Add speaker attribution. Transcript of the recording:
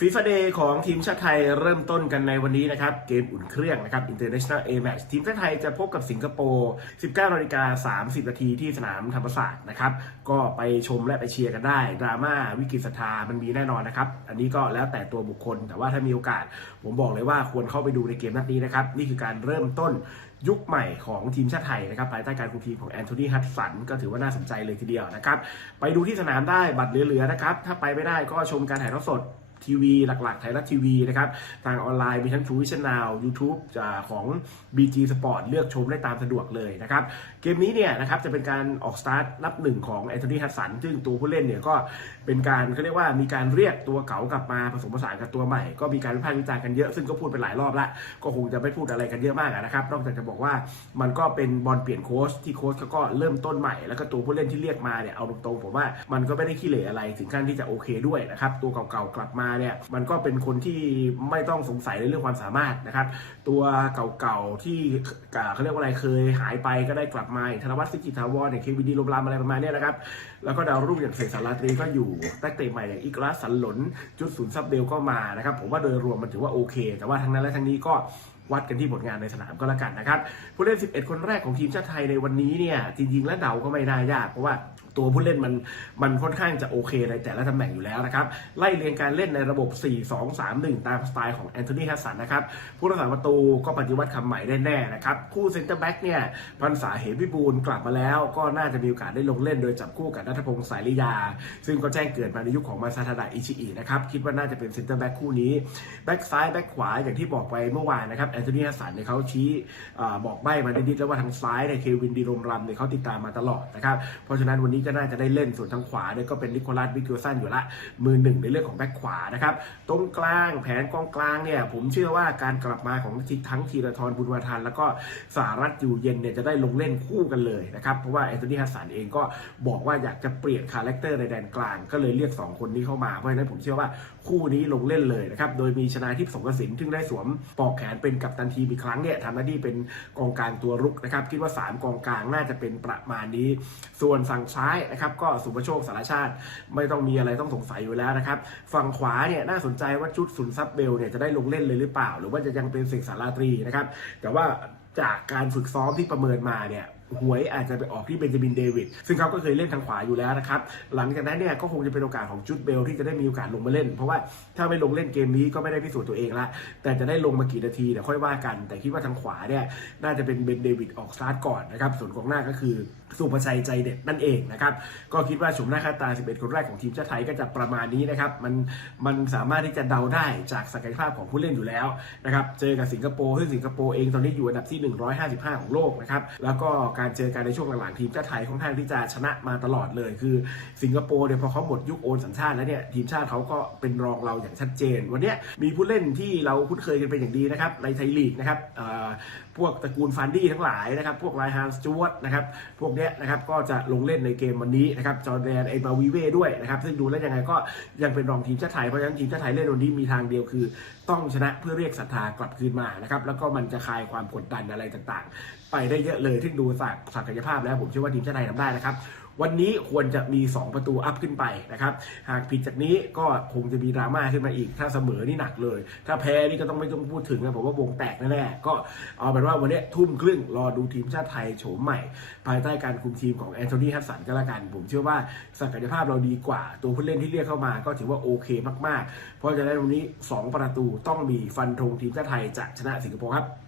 Speaker 1: ฟีฟ่าเดย์ของทีมชาติไทยเริ่มต้นกันในวันนี้นะครับ เกมอุ่นเครื่องนะครับ International A Match ทีมชาติไทยจะพบกับสิงคโปร์ 19นาฬิกา30 นาทีที่สนามธรรมศาสตร์นะครับ ก็ไปชมและไปเชียร์กันได้ ดราม่าวิกฤตศรัทธามันมีแน่นอนนะครับ อันนี้ก็แล้วแต่ตัวบุคคล แต่ว่าถ้ามีโอกาส ผมบอกเลยว่าควรเข้าไปดูในเกมนัดนี้นะครับ นี่คือการเริ่มต้นยุคใหม่ของทีมชาติไทยนะครับภายใต้การคุมทีมของแอนโทนีฮัตสันก็ถือว่าน่าสนใจเลยทีเดียวนะครับ ไปดูที่สนามได้บัตรเหลือๆนะครับ ถ้าไปไม่ได้ก็ชมการถ่ายทอดสด ทีวีหลักๆ ไทยรัฐทีวีนะครับทางออนไลน์มีทั้ง True Vision Now YouTube จากของ BG Sport เลือกชมได้ตามสะดวกเลยนะครับ เกมนี้เนี่ยนะครับจะเป็นการออกสตาร์ทนับหนึ่งของแอนโทนีฮัตสันซึ่งตัวผู้เล่นเนี่ยก็เป็นการเขาเรียกว่ามีการเรียกตัวเก่ากลับมาผสมผสานกับตัวใหม่ ก็มีการวิพากษ์วิจารณ์กันเยอะซึ่งก็พูดไปหลายรอบละก็คงจะไม่พูดอะไรกันเยอะมากนะครับนอกจากจะบอกว่ามันก็เป็นบอลเปลี่ยนโค้ชที่โค้ชเขาก็เริ่มต้นใหม่แล้วก็ตัวผู้เล่นที่เรียกมาเนี่ยเอาตรงๆผมว่ามันก็ไม่ได้ขี้เหร่อะไรถึงขั้นที่จะโอเคด้วยนะครับตัวเก่าๆกลับมาเนี่ยมันก็เป็นคนที่ไม่ต้องสงสัยในเรื่องความสามารถนะครับ ตัวเก่าๆที่เขาเรียกว่าอะไรเคยหายไปก็ได้กลับมาธนวัฒน์สิกิทาวรเนี่ยเควินดีลมรามอะไรประมาณนี้นะครับ แล้วก็ดาวรุ่งอย่างเสกสาราตรีก็อยู่นักเตะใหม่อย่างอีกราสันหลนจุดศูนย์ซับเบลก็มานะครับผมว่าโดยรวมมันถือว่าโอเค แต่ว่าทั้งนั้นและทั้งนี้ก็ วัดกันที่ผลงานในสนามก็แล้วกันนะครับผู้เล่น 11 คนแรกของทีมชาติไทยในวันนี้เนี่ยจริงๆแล้วเดาก็ไม่น่ายาก เพราะว่าตัวผู้เล่นมันมันค่อนข้างจะโอเคในแต่ละตำแหน่งอยู่แล้วนะครับ ไล่เรียงการเล่นในระบบ 4-2-3-1 ตามสไตล์ของแอนโทนีฮัสสันนะครับ ผู้รักษาประตูก็ปฏิวัติคำใหม่ได้แน่นะครับ คู่เซนเตอร์แบ็กเนี่ยพันษาเหมวิบูลย์กลับมาแล้วก็น่าจะมีโอกาสได้ลงเล่นโดยจับคู่กับนัทพงศ์สายลิยา ซึ่งก็แจ้งเกิดมาในยุคของมาซาทาดะอิชิอินะครับ คิดว่าน่าจะเป็นเซนเตอร์แบ็กคู่นี้แบ็กซ้ายแบ็กขวาอย่างที่บอกไปเมื่อวานนะครับอนโทนีฮัสสันเนี่ยเขาชี้บอกใบ้มานิดๆแล้วว่าทางซ้ายเนี่ยเควินดีรมรัมเนี่ยเขาติดตามมาตลอดนะครับ เพราะฉะนั้นวันนี้ก็น่าจะได้เล่นส่วนทางขวาเนี่ยก็เป็นนิโคลัสวิกเกอร์สันอยู่ละมือหนึ่งในเรื่องของแบ็กขวานะครับตรงกลางแผนกองกลางเนี่ยผมเชื่อว่าการกลับมาของทั้งธีรทรบุญวาทานแล้วก็สารัตอยู่เย็นเนี่ยจะได้ลงเล่นคู่กันเลยนะครับเพราะว่าแอนโทนีฮัสสันเองก็บอกว่าอยากจะเปลี่ยนคาแรคเตอร์ในแดนกลาง ก็เลยเรียก 2 คนนี้เข้ามาเพราะฉะนั้นผมเชื่อว่าคู่นี้ลงเล่นเลยนะครับโดยมีชนาทิพย์สงกระสินซึ่งได้สวมปอกแขนเป็นกัปตันทีมอีกครั้งเนี่ยทำหน้าที่เป็นกองกลางตัวรุกนะครับคิดว่า 3 กองกลางน่าจะเป็นประมาณนี้ ส่วนฝั่งซ้ายนะครับก็สุภโชคสารชาติ ไม่ต้องมีอะไรต้องสงสัยอยู่แล้วนะครับฝั่งขวาเนี่ยน่าสนใจว่าชุดสุนซับเบลเนี่ยจะได้ลงเล่นเลยหรือเปล่า หรือว่าจะยังเป็นเสกสาราตรีนะครับแต่ว่าจากการฝึกซ้อมที่ประเมินมาเนี่ย หวยอาจจะไปออกที่เบนจามินเดวิดซึ่งเขาก็เคยเล่นทางขวาอยู่แล้วนะครับหลังจากนั้นเนี่ยก็คงจะเป็นโอกาสของจุดเบลที่จะได้มีโอกาสลงมาเล่น เพราะว่าถ้าไม่ลงเล่นเกมนี้ก็ไม่ได้พิสูจน์ตัวเองละแต่จะได้ลงมากี่นาทีเดี๋ยวค่อยว่ากัน แต่คิดว่าทางขวาเนี่ยน่าจะเป็นเบนเดวิดออกสตาร์ทก่อนนะครับส่วนกองหน้าก็คือสุภชัยใจเด็ดนั่นเองนะครับก็คิดว่าชมหน้าค่าตา 11 คนแรกของทีมชาติไทยก็จะประมาณนี้นะครับมันมันสามารถที่จะเดาได้จากศักยภาพของผู้เล่นอยู่แล้วนะครับเจอกับสิงคโปร์ซึ่งสิงคโปร์เองตอนนี้อยู่อันดับที่ 155 ของโลกนะครับแล้วก็การเจอกันในช่วงหลังๆทีมชาติไทยค่อนข้างที่จะชนะมาตลอดเลย คือ สิงคโปร์เนี่ยพอเขาหมดยุคโอนสัญชาติแล้วเนี่ยทีมชาติเขาก็เป็นรองเราอย่างชัดเจน วันนี้มีผู้เล่นที่เราคุ้นเคยกันเป็นอย่างดีนะครับในไทยลีกนะครับพวกตระกูลฟันดี้ทั้งหลายนะครับพวกไลฮานสจวตนะครับพวกเนี้ยนะครับก็จะลงเล่นในเกมวันนี้นะครับจอร์แดนไอบาวีเว่ด้วยนะครับซึ่งดูแล้วยังไงก็ยังเป็นรองทีมชาติไทยเพราะฉะนั้นทีมชาติไทยเล่นวันนี้มีทางเดียวคือ ต้องชนะเพื่อเรียกศรัทธากลับคืนมานะครับแล้วก็มันจะคลายความกดดันอะไรต่างๆ ไปได้เยอะเลยที่ดูจากศักยภาพแล้วผมเชื่อว่าทีมชาติไทยทำได้นะครับ วันนี้ควรจะมี 2 ประตูอัพขึ้นไปนะครับ หากผิดจากนี้ก็คงจะมีดราม่าขึ้นมาอีก ถ้าเสมอนี่หนักเลย ถ้าแพ้นี่ก็ต้องไม่ต้องพูดถึงนะผมว่าวงแตกแน่ๆก็เอาเป็นว่าวันนี้ทุ่มครึ่งรอดูทีมชาติไทยโฉมใหม่ ภายใต้การคุมทีมของแอนโทนีฮัสสันก็แล้วกัน ผมเชื่อว่าศักยภาพเราดีกว่า ตัวผู้เล่นที่เรียกเข้ามาก็ถือว่าโอเคมากๆ เพราะฉะนั้นวันนี้ 2 ประตูต้องมีฟันธงทีมชาติไทยจะชนะสิงคโปร์ครับ